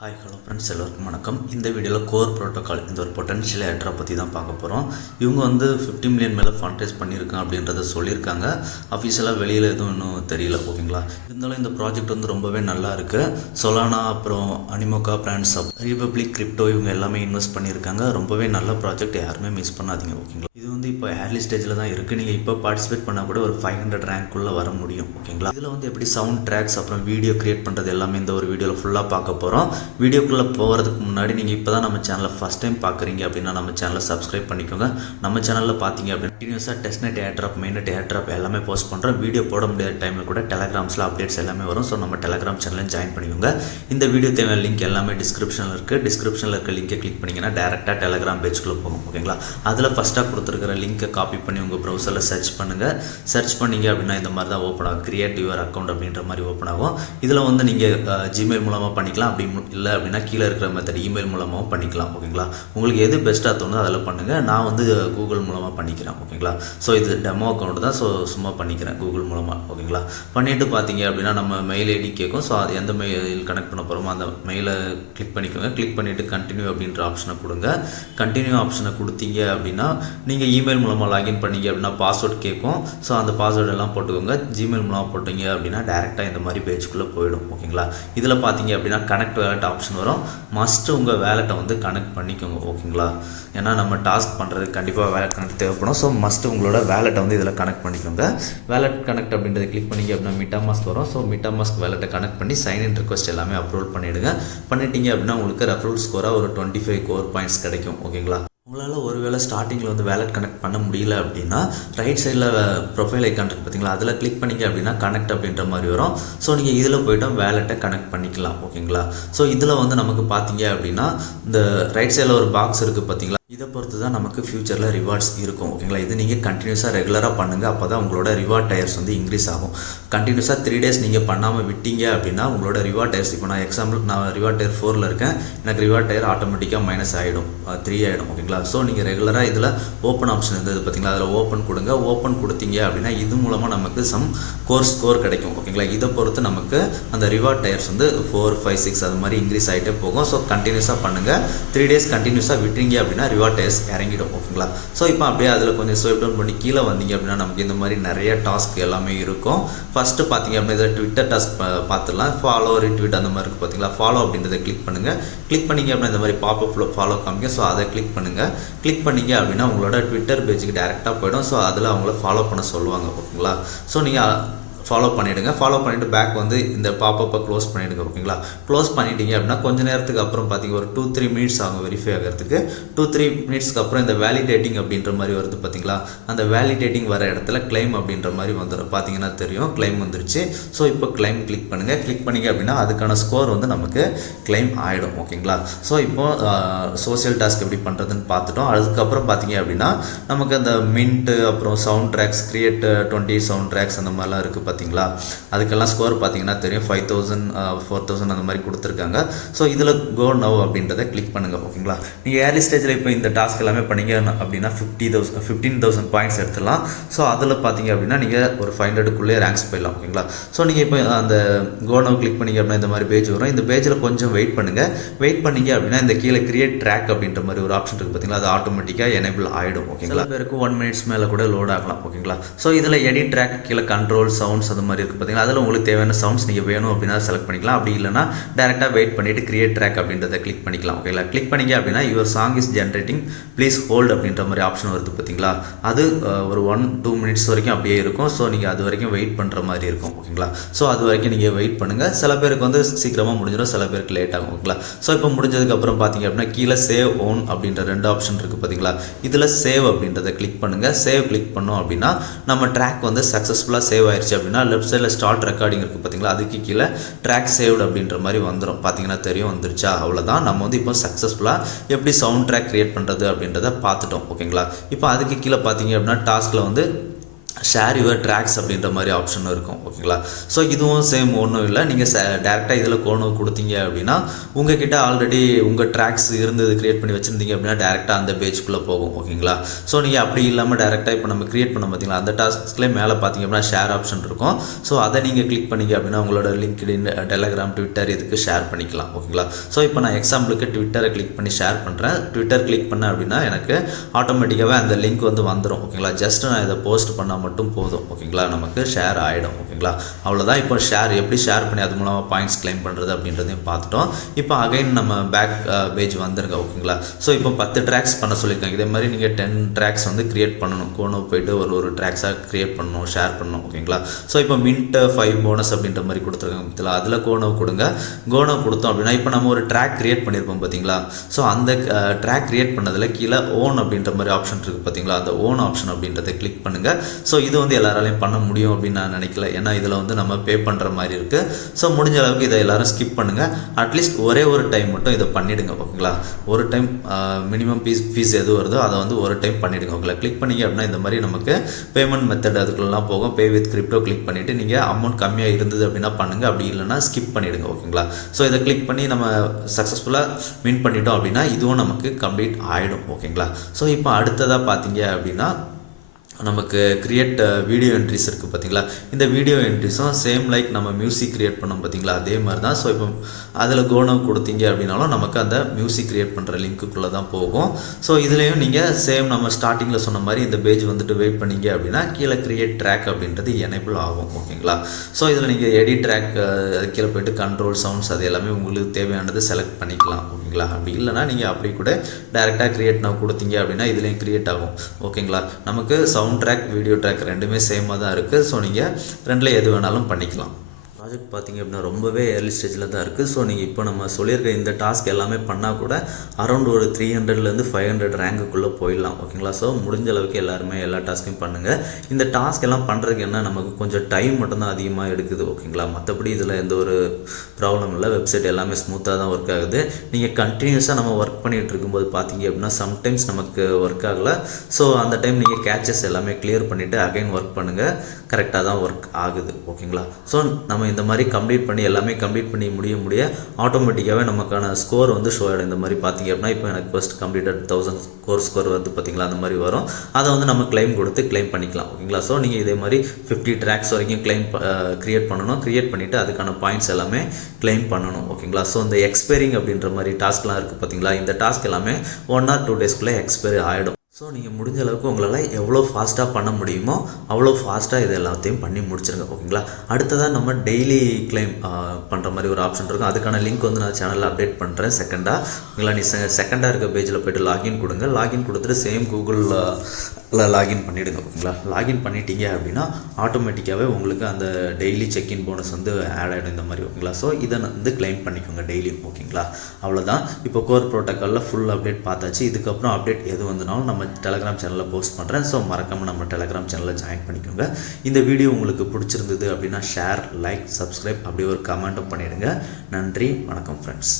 Hi hello friends, எல்லோருக்கும் வணக்கம். இந்த வீடியோவில் கோர் ப்ரோட்டோக்கால் இந்த ஒரு பொட்டன்ஷியல் ஆக்டரை பற்றி தான் பார்க்க போகிறோம். இவங்க 50 மில்லியன் மேலே ஃபண்ட் ரைஸ் பண்ணியிருக்காங்க அப்படின்றத சொல்லியிருக்காங்க. அஃபிஷியலாக வெளியில் எதுவும் இன்னும் தெரியல, ஓகேங்களா. இருந்தாலும் இந்த ப்ராஜெக்ட் ரொம்பவே நல்லா இருக்குது. சொலானா, அப்புறம் அனிமோகா, பிராண்ட்ஸ், ரிபப்ளிக் கிரிப்டோ இவங்க எல்லாமே இன்வெஸ்ட் பண்ணியிருக்காங்க. ரொம்பவே நல்ல ப்ராஜெக்ட், யாருமே மிஸ் பண்ணாதீங்க, ஓகேங்களா. இது இப்போ ஏர்லி ஸ்டேஜில் தான் இருக்குது. நீங்கள் இப்போ பார்ட்டிசிபேட் பண்ணால் கூட ஒரு 500 ரேங்க்குள்ளே வர முடியும், ஓகேங்களா. இதில் எப்படி சவுண்ட் ட்ராக்ஸ் அப்புறம் வீடியோ கிரியேட் பண்ணுறது எல்லாமே இந்த ஒரு வீடியோவில் ஃபுல்லாக பார்க்க போகிறோம். வீடியோக்குள்ளே போகிறதுக்கு முன்னாடி நீங்கள் இப்போ தான் நம்ம சேனலை ஃபஸ்ட் டைம் பார்க்குறீங்க அப்படின்னா நம்ம சேனலை சப்ஸ்கிரைப் பண்ணிக்கோங்க. நம்ம சேனலில் பார்த்தீங்க அப்படின்னா கண்டினியூஸாக டெஸ்ட்நெட் ஏர்ட்ராப், மெயின்நெட் ஏர்ட்ராப் எல்லாமே போஸ்ட் பண்ணுறோம். வீடியோ போட முடியாத டைமில் கூட டெலகிராம்ஸில் அப்டேட்ஸ் எல்லாமே வரும். ஸோ நம்ம டெலகிராம் சேனலையும் ஜாயின் பண்ணிக்கோங்க. இந்த வீடியோ தேவையான லிங்க் எல்லாமே டிஸ்கிரிப்ஷனில் இருக்குது. டிஸ்கிரிப்ஷனில் இருக்க லிங்கை கிளிக் பண்ணிங்கன்னா டேரெக்டாக டெலகிராம் பேஜ்குள்ளே போகும், ஓகேங்களா. அதில் ஃபஸ்ட்டாக கொடுத்துருக்கிற லிங்க்கை காப்பி பண்ணி உங்கள் ப்ரௌசரில் சர்ச் பண்ணுங்கள். சர்ச் பண்ணிங்க அப்படின்னா இந்த மாதிரி தான் ஓப்பன் ஆகும். கிரியேட் யுவர் அக்கௌண்ட் அப்படின்ற மாதிரி ஓப்பன் ஆகும். இதில் நீங்கள் ஜிமெயில் மூலமாக பண்ணிக்கலாம், அப்படி இல்லை அப்படின்னா கீழே இருக்கிற மெத்தட் இமெயில் மூலமாகவும் பண்ணிக்கலாம், ஓகேங்களா. உங்களுக்கு எது பெஸ்ட்டாக தோணுதோ அதில் பண்ணுங்கள். நான் கூகுள் மூலமாக பண்ணிக்கிறேன், ஓகேங்களா. ஸோ இது டெமோ அக்கௌண்ட் தான், ஸோ சும்மா பண்ணிக்கிறேன் கூகுள் மூலமாக, ஓகேங்களா. பண்ணிவிட்டு பார்த்தீங்க அப்படின்னா நம்ம மெயில் ஐடி கேட்கும். ஸோ அது எந்த மெயில் கனெக்ட் பண்ண போகிறோமோ அந்த மெயிலை கிளிக் பண்ணிக்கோங்க. கிளிக் பண்ணிவிட்டு கண்டினியூ அப்படின்ற ஆப்ஷனை கொடுங்க. கண்டினியூ ஆப்ஷனை கொடுத்தீங்க அப்படின்னா நீங்கள் இமெயில் மூலமாக லாகின் பண்ணிங்க அப்படின்னா பாஸ்வேர்ட் கேட்கும். ஸோ அந்த பாஸ்வேர்டு எல்லாம் போட்டுக்கோங்க. ஜிமெயில் மூலமாக போட்டிங்க அப்படின்னா டேரெக்டாக இந்த மாதிரி பேஜுக்குள்ளே போயிடும், ஓகேங்களா. இதில் பார்த்தீங்க அப்படின்னா கனெக்ட் வேலட் ஆப்ஷன் வரும். மஸ்ட்டு உங்கள் வேலெட்டை கனெக்ட் பண்ணிக்கோங்க, ஓகேங்களா. ஏன்னா நம்ம டாஸ்க் பண்ணுறதுக்கு கண்டிப்பாக வேலெட் கனெக்ட் தேவைப்படும். ஸோ மஸ்ட்டு உங்களோட வேலெட்டை இதில் கனெக்ட் பண்ணிக்கோங்க. வேலெட் கனெக்ட் அப்படின்றத கிளிக் பண்ணிங்க அப்படின்னா மிட்டாமாஸ்க் வரும். ஸோ மிட்டாமாஸ்க் வேலெட்டை கனெக்ட் பண்ணி சைன்இன் ரிக்வஸ்ட் எல்லாமே அப்லோட் பண்ணிவிடுங்க. பண்ணிட்டீங்க அப்படின்னா உங்களுக்கு ரெஃபரல் ஸ்கோராக ஒரு 25 கோர் பாயிண்ட்ஸ் கிடைக்கும், ஓகேங்களா. உங்களால் ஒருவேளை ஸ்டார்டிங்கில் வேலெட் கனெக்ட் பண்ண முடியல அப்படின்னா ரைட் சைடில் ப்ரொஃபைல் ஐக்கான் இருக்குது பார்த்தீங்களா, அதில் கிளிக் பண்ணிங்க அப்படின்னா கனெக்ட் அப்படின்ற மாதிரி வரும். ஸோ நீங்கள் இதில் போய்ட்டு வேலெட்டை கனெக்ட் பண்ணிக்கலாம், ஓகேங்களா. ஸோ இதில் நமக்கு பார்த்தீங்க அப்படின்னா இந்த ரைட் சைடில் ஒரு பாக்ஸ் இருக்குது பார்த்தீங்களா, இதை பொறுத்து தான் நமக்கு ஃப்யூச்சரில் ரிவார்ட்ஸ் இருக்கும், ஓகேங்களா. இது நீங்கள் கண்டினியூஸாக ரெகுலராக பண்ணுங்கள். அப்போ தான் உங்களோட ரிவார்ட் டயர்ஸ் இன்க்ரீஸ் ஆகும். கண்டினியூஸாக 3 days நீங்கள் பண்ணாமல் விட்டீங்க அப்படின்னா உங்களோட ரிவார்ட் டயர்ஸ், இப்போ நான் எக்ஸாம்பிள் நான் ரிவார்ட் டயர் 4ல் இருக்கேன், எனக்கு ரிவார்ட் டயர் ஆட்டோமேட்டிக்காக -3 ஆகிடும், ஓகேங்களா. ஸோ நீங்கள் ரெகுலராக இதில் ஓப்பன் ஆப்ஷன் இருந்தது பார்த்தீங்களா, அதில் ஓப்பன் கொடுங்க. ஓப்பன் கொடுத்தீங்க அப்படின்னா இது மூலமாக நமக்கு சம் ஸ்கோர் கிடைக்கும், ஓகேங்களா. இதை பொறுத்து நமக்கு அந்த ரிவார்ட் டயர்ஸ் 4, 5, 6 அது மாதிரி இன்க்ரீஸ் ஆகிட்டே போகும். ஸோ கண்டினியூஸாக பண்ணுங்கள். 3 days கண்டினியூஸாக விட்டீங்க அப்படின்னா ரிவார்ட் டயர்ஸ் இறங்கிடும், ஓகேங்களா. ஸோ இப்போ அப்படியே அதில் கொஞ்சம் ஸ்வைப் டவுன் பண்ணி கீழே வந்தீங்க அப்படின்னா நமக்கு இந்த மாதிரி நிறைய டாஸ்க் எல்லாமே இருக்கும். ஃபஸ்ட்டு பார்த்தீங்க அப்படின்னா இதில் ட்விட்டர் டாஸ்க் பார்த்துடலாம். ஃபாலோ, ரிட்வீட் அந்த மாதிரி இருக்குது பார்த்தீங்களா. ஃபாலோ அப்படின்றத கிளிக் பண்ணுங்கள். கிளிக் பண்ணிங்க அப்படின்னா இந்த மாதிரி பாப்பப்பில் ஃபாலோ காமிக்க. ஸோ அதை கிளிக் பண்ணுங்கள். கிளிக் பண்ணிங்க அப்படின்னா உங்களோட ட்விட்டர் பேஜுக்கு டேரெக்டாக போய்டும். ஸோ அதில் அவங்கள ஃபாலோ பண்ண சொல்லுவாங்க, ஓகேங்களா. ஸோ நீங்கள் ஃபாலோ பண்ணிவிடுங்க. ஃபாலோ பண்ணிவிட்டு பேக் இந்த பாப்பப்பை க்ளோஸ் பண்ணிவிடுங்க, ஓகேங்களா. க்ளோஸ் பண்ணிட்டீங்க அப்படின்னா கொஞ்சம் நேரத்துக்கு அப்புறம் பார்த்தீங்க ஒரு 2-3 மினிட்ஸ் ஆகும் வெரிஃபை ஆகிறதுக்கு. 2-3 மினிட்ஸ்க்கு அப்புறம் இந்த வேலிடேட்டிங் அப்படின்ற மாதிரி வருது பார்த்தீங்களா. அந்த வேலிடேட்டிங் வர இடத்துல கிளைம் அப்படின்ற மாதிரி வந்துடும், பார்த்தீங்கன்னா தெரியும் கிளைம் வந்துருச்சு. ஸோ இப்போ கிளைம் கிளிக் பண்ணுங்கள். கிளிக் பண்ணிங்க அப்படின்னா அதுக்கான ஸ்கோர் நமக்கு கிளைம் ஆகிடும், ஓகேங்களா. ஸோ இப்போது சோஷியல் டாஸ்க் எப்படி பண்ணுறதுன்னு பார்த்துட்டோம். அதுக்கப்புறம் பார்த்தீங்க அப்படின்னா நமக்கு அந்த மின்ட்டு, அப்புறம் sound tracks, create 20 sound tracks அந்த மாதிரிலாம் இருக்குது பார்த்தீங்களா. அதுக்கெல்லாம் ஸ்கோர் பார்த்தீங்கன்னா தெரியும் 5000, 4000 அந்த மாதிரி கொடுத்துருக்காங்க. ஸோ இதில் கோ நவ் அப்படின்றத கிளிக் பண்ணுங்கள், ஓகேங்களா. நீங்கள் ஏர்லி ஸ்டேஜில் இப்போ இந்த டாஸ்க் எல்லாமே பண்ணீங்க அப்படின்னா 15,000 பாயிண்ட்ஸ் எடுத்துடலாம். ஸோ அதில் பார்த்தீங்க அப்படின்னா நீங்கள் ஒரு 500க்குள்ளே ரேங்க்ஸ் போயிடலாம், ஓகேங்களா. ஸோ நீங்கள் இப்போ அந்த கோ நவ் கிளிக் பண்ணிங்க அப்படின்னா இந்த மாதிரி பேஜ் வரும். இந்த பேஜில் கொஞ்சம் வெயிட் பண்ணுங்கள். வெயிட் பண்ணிங்க அப்படின்னா இந்த கீழே கிரியேட் ட்ராக் அப்படின்ற மாதிரி ஒரு ஆப்ஷன் இருக்குது பார்த்தீங்களா, அது ஆட்டோமேட்டிக்காக எனேபிள் ஆகிடும், ஓகேங்களா. பேருக்கு 1 minutes மேலே கூட லோட் ஆகலாம், ஓகேங்களா. ஸோ இதில் எடிட் ட்ராக் கீழே கண்ட்ரோல், சவுண்ட்ஸ் அது மாதிரி இருக்குது பார்த்தீங்களா. அதில் உங்களுக்கு தேவையான சவுண்ட்ஸ் நீங்கள் வேணும் அப்படின்னா செலக்ட் பண்ணிக்கலாம். அப்படி இல்லைனா டேரெக்டாக வெயிட் பண்ணிவிட்டு கிரியேட் ட்ராக் அப்படின்றத கிளிக் பண்ணிக்கலாம், ஓகேங்களா. கிளிக் பண்ணிங்க அப்படின்னா your song is generating, please hold அப்படின்ற மாதிரி ஆப்ஷன் வருது பார்த்தீங்களா. அது ஒரு 1-2 மினிட்ஸ் வரைக்கும் அப்படியே இருக்கும். ஸோ நீங்கள் அது வரைக்கும் வெயிட் பண்ணுற மாதிரி இருக்கும், ஓகேங்களா. ஸோ அது வரைக்கும் நீங்கள் வெயிட் பண்ணுங்கள். சில பேருக்கு சீக்கிரமாக முடிஞ்சிடும், சில பேருக்கு லேட் ஆகும், ஓகேங்களா. ஸோ இப்போ முடிஞ்சதுக்கப்புறம் பார்த்தீங்க அப்படின்னா கீழே சேவ் ஓன் அப்படின்ற 2 ஆப்ஷன் இருக்குது பார்த்தீங்களா. இதில் சேவ் அப்படின்றத கிளிக் பண்ணுங்கள். சேவ் கிளிக் பண்ணோம் அப்படின்னா நம்ம ட்ராக் சக்ஸஸ்ஃபுல்லாக சேவ் ஆயிடுச்சு அப்படின்னா லெஃப்ட் சைடில் ஸ்டார்ட் ரெக்கார்டிங் இருக்குது பார்த்தீங்களா, அதுக்கு கீழே ட்ராக் சேவ்டு அப்படின்ற மாதிரி வந்துடும், பார்த்தீங்கன்னா தெரியும் வந்துருச்சா. அவ்வளோதான். நம்ம இப்போ சக்ஸஸ்ஃபுல்லாக எப்படி சவுண்ட் ட்ராக் கிரியேட் பண்ணுறது அப்படின்றத பார்த்துட்டோம், ஓகேங்களா. இப்போ அதுக்கு கீழே பார்த்தீங்க அப்படின்னா டாஸ்கில் ஷேர் யுவர் ட்ராக்ஸ் அப்படின்ற மாதிரி ஆப்ஷனும் இருக்கும் ஓகேங்களா. ஸோ இதுவும் சேம் ஒன்றும் இல்லை, நீங்கள் டேரெக்டாக இதில் கோனோ கொடுத்தீங்க அப்படின்னா உங்ககிட்ட ஆல்ரெடி உங்கள் ட்ராக்ஸ் இருந்தது க்ரியேட் பண்ணி வச்சுருந்தீங்க அப்படின்னா டேரெக்டாக அந்த பேஜ்க்குள்ளே போகும் ஓகேங்களா. ஸோ நீங்கள் அப்படி இல்லாமல் டேரெக்டாக இப்போ நம்ம க்ரியேட் பண்ண பார்த்தீங்களா அந்த டாஸ்க்லேயே மேலே பார்த்தீங்க அப்படின்னா ஷேர் ஆப்ஷன் இருக்கும். ஸோ அதை நீங்கள் கிளிக் பண்ணிங்க அப்படின்னா உங்களோட லிங்க்டின், டெலகிராம், ட்விட்டர் இதுக்கு ஷேர் பண்ணிக்கலாம் ஓகேங்களா. ஸோ இப்போ நான் எக்ஸாம்பிளுக்கு ட்விட்டரை கிளிக் பண்ணி ஷேர் பண்ணுறேன். ட்விட்டர் கிளிக் பண்ணேன் அப்படின்னா எனக்கு ஆட்டோமேட்டிக்காகவே அந்த லிங்க் வந்து வந்துடும் ஓகேங்களா. ஜஸ்ட் நான் இதை போஸ்ட் பண்ணால் மட்டும் போதும் ஓகேங்களா, நமக்கு ஷேர் ஆகிடும் ஓகேங்களா. அவ்வளோதான். இப்போ ஷேர் எப்படி ஷேர் பண்ணி அது மூலமாக பாயிண்ட்ஸ் கிளைம் பண்ணுறது அப்படின்றதையும் பார்த்துட்டோம். இப்போ அகைன் நம்ம பேக் பேஜ் வந்துருங்க ஓகேங்களா. ஸோ இப்போ 10 ட்ராக்ஸ் பண்ண சொல்லியிருக்காங்க. இதே மாதிரி நீங்கள் 10 ட்ராக்ஸ் வந்து க்ரியேட் பண்ணணும். கோனோ போய்ட்டு ஒரு ட்ராக்ஸாக க்ரியேட் பண்ணணும், ஷேர் பண்ணணும் ஓகேங்களா. ஸோ இப்போ மின்ட் 5 போனஸ் அப்படின்ற மாதிரி கொடுத்துருக்காங்க பார்த்தீங்களா, அதில் கோனோ கொடுங்க. கோனோ கொடுத்தோம் அப்படின்னா இப்போ நம்ம ஒரு ட்ராக் க்ரியேட் பண்ணியிருப்போம் பார்த்தீங்களா. ஸோ அந்த ட்ராக் க்ரியேட் பண்ணதில் கீழே ஓன் அப்படின்ற மாதிரி ஆப்ஷன் இருக்குது பார்த்தீங்களா, அந்த ஓன் ஆப்ஷன் அப்படின்றத கிளிக் பண்ணுங்கள். ஸோ இது வந்து எல்லாராலையும் பண்ண முடியும் அப்படின்னு நான் நினைக்கல, ஏன்னா இதில் வந்து நம்ம பே பண்ணுற மாதிரி இருக்குது. ஸோ முடிஞ்ச அளவுக்கு இதை எல்லோரும் ஸ்கிப் பண்ணுங்கள். அட்லீஸ்ட் ஒரே ஒரு டைம் மட்டும் இதை பண்ணிவிடுங்க ஓகேங்களா. ஒரு டைம் மினிமம் ஃபீஸ் எது வருதோ அதை வந்து ஒரு டைம் பண்ணிவிடுங்க ஓகேங்களா. கிளிக் பண்ணிங்க அப்படின்னா இந்த மாதிரி நமக்கு பேமெண்ட் மெத்தட் அதுக்குள்ளலாம் போகும். பே வித் கிரிப்டோ கிளிக் பண்ணிவிட்டு நீங்கள் அமௌண்ட் கம்மியாக இருந்தது அப்படின்னா பண்ணுங்கள், அப்படி இல்லைனா ஸ்கிப் பண்ணிவிடுங்க ஓகேங்களா. ஸோ இதை கிளிக் பண்ணி நம்ம சக்ஸஸ்ஃபுல்லாக வின் பண்ணிட்டோம் அப்படின்னா இதுவும் நமக்கு கம்ப்ளீட் ஆகிடும் ஓகேங்களா. ஸோ இப்போ அடுத்ததாக பார்த்தீங்க அப்படின்னா நமக்கு க்ரியேட் வீடியோ என்ட்ரிஸ் இருக்குது பார்த்தீங்களா. இந்த வீடியோ என்ட்ரிஸும் சேம் லைக் நம்ம மியூசிக் க்ரியேட் பண்ணோம் பார்த்தீங்களா, அதே மாதிரி தான். ஸோ இப்போ அதில் கோனோ கொடுத்தீங்க அப்படின்னாலும் நமக்கு அந்த மியூசிக் க்ரியேட் பண்ணுற லிங்க்குள்ளே தான் போகும். ஸோ இதுலேயும் நீங்கள் சேம் நம்ம ஸ்டார்டிங்கில் சொன்ன மாதிரி இந்த பேஜ் வந்துட்டு வெயிட் பண்ணிங்க அப்படின்னா கீழே க்ரியேட் ட்ராக் அப்படின்றது எனேபிள் ஆகும் ஓகேங்களா. ஸோ இதில் நீங்கள் எடிட் ட்ராக் கீழே போய்ட்டு கண்ட்ரோல், சவுண்ட்ஸ் அது எல்லாமே உங்களுக்கு தேவையானது செலக்ட் பண்ணிக்கலாம் ஓகேங்களா. அப்படி இல்லைனா நீங்கள் அப்படி கூட டேரெக்டாக க்ரியேட் நான் கொடுத்தீங்க அப்படின்னா இதுலேயும் க்ரியேட் ஆகும் ஓகேங்களா. நமக்கு சவுண்ட் ட்ராக், வீடியோ ட்ராக் ரெண்டுமே சேமாக தான் இருக்குது. ஸோ நீங்கள் ரெண்டில் எது வேணாலும் பண்ணிக்கலாம். ப்ராஜெக்ட் பார்த்திங்க அப்படின்னா ரொம்பவே ஏர்லி ஸ்டேஜில் தான் இருக்குது. ஸோ நீங்கள் இப்போ நம்ம சொல்லியிருக்க இந்த டாஸ்க் எல்லாமே பண்ணால் கூட அரௌண்ட் ஒரு 300லேருந்து 500 ரேங்குக்குள்ளே போயிடலாம் ஓகேங்களா. ஸோ முடிஞ்ச அளவுக்கு எல்லாருமே எல்லா டாஸ்க்கையும் பண்ணுங்கள். இந்த டாஸ்க் எல்லாம் பண்ணுறதுக்கு என்ன, நமக்கு கொஞ்சம் டைம் மட்டும்தான் அதிகமாக எடுக்குது ஓகேங்களா. மற்றபடி இதில் எந்த ஒரு ப்ராப்ளம் இல்லை. வெப்சைட் எல்லாமே ஸ்மூத்தாக தான் ஒர்க் ஆகுது. நீங்கள் கண்டினியூஸாக நம்ம ஒர்க் பண்ணிகிட்டு இருக்கும்போது பார்த்தீங்க அப்படின்னா சம்டைம்ஸ் நமக்கு ஒர்க் ஆகலை. ஸோ அந்த டைம் நீங்கள் கேட்சஸ் எல்லாமே கிளியர் பண்ணிவிட்டு அகைன் ஒர்க் பண்ணுங்கள், கரெக்டாக தான் ஒர்க் ஆகுது ஓகேங்களா. ஸோ நம்ம இந்த மாதிரி கம்ப்ளீட் பண்ணி எல்லாமே கம்ப்ளீட் பண்ணி முடிய ஆட்டோமேட்டிக்காகவே நமக்கான ஸ்கோர் வந்து ஷோ ஆகிடும். இந்த மாதிரி பார்த்தீங்க அப்படின்னா இப்போ எனக்கு ஃபஸ்ட் கம்ப்ளீட்டட் 1000 ஸ்கோர் வந்து பார்த்திங்களா, அந்த மாதிரி வரும். அதை வந்து நம்ம கிளைம் கொடுத்து கிளைம் பண்ணிக்கலாம் ஓகேங்களா. ஸோ நீங்கள் இதே மாதிரி 50 ட்ராக்ஸ் வரைக்கும் க்ரியேட் பண்ணணும். க்ரியேட் பண்ணிவிட்டு அதுக்கான பாயிண்ட்ஸ் எல்லாமே கிளைம் பண்ணணும் ஓகேங்களா. ஸோ இந்த எக்ஸ்பைரிங் அப்படின்ற மாதிரி டாஸ்க்லாம் இருக்குது பார்த்தீங்களா, இந்த டாஸ்க் எல்லாமே 1 or 2 டேஸ்க்குள்ளே எக்ஸ்பைரி ஆகிடும். ஸோ நீங்கள் முடிஞ்ச அளவுக்கு உங்களால் எவ்வளோ ஃபாஸ்ட்டாக பண்ண முடியுமோ அவ்வளோ ஃபாஸ்ட்டாக இது எல்லாத்தையும் பண்ணி முடிச்சிருங்க ஓகேங்களா. அடுத்ததாக நம்ம டெய்லி கிளைம் பண்ணுற மாதிரி ஒரு ஆப்ஷன் இருக்கும். அதுக்கான லிங்க் வந்து நான் சேனலில் அப்டேட் பண்ணுறேன் செகண்டாக ஓகேங்களா. நீ செகண்டாக இருக்க பேஜில் போய்ட்டு லாகின் கொடுங்க. லாகின் கொடுத்துட்டு சேம் கூகுளில் லாகின் பண்ணிவிடுங்க ஓகேங்களா. லாகின் பண்ணிட்டீங்க அப்படின்னா ஆட்டோமேட்டிக்காகவே உங்களுக்கு அந்த டெய்லி செக்இன் போனஸ் வந்து ஆட் ஆகிடும் இந்த மாதிரி ஓகேங்களா. ஸோ இதை வந்து கிளைம் பண்ணிக்கோங்க டெய்லியும் ஓகேங்களா. அவ்வளோதான். இப்போ கோர் ப்ரோட்டோக்காலில் ஃபுல் அப்டேட் பார்த்தாச்சு. இதுக்கப்புறம் அப்டேட் எது வந்தாலும் நம்ம டெலகிராம் சேனலில் போஸ்ட் பண்ணுறேன். ஸோ மறக்காமல் நம்ம டெலகிராம் சேனலில் ஜாயின் பண்ணிக்கோங்க. இந்த வீடியோ உங்களுக்கு பிடிச்சிருந்தது அப்படின்னா ஷேர், லைக், சப்ஸ்கிரைப் அப்படியே ஒரு கமெண்ட்டும் பண்ணிவிடுங்க. நன்றி, வணக்கம் ஃப்ரெண்ட்ஸ்.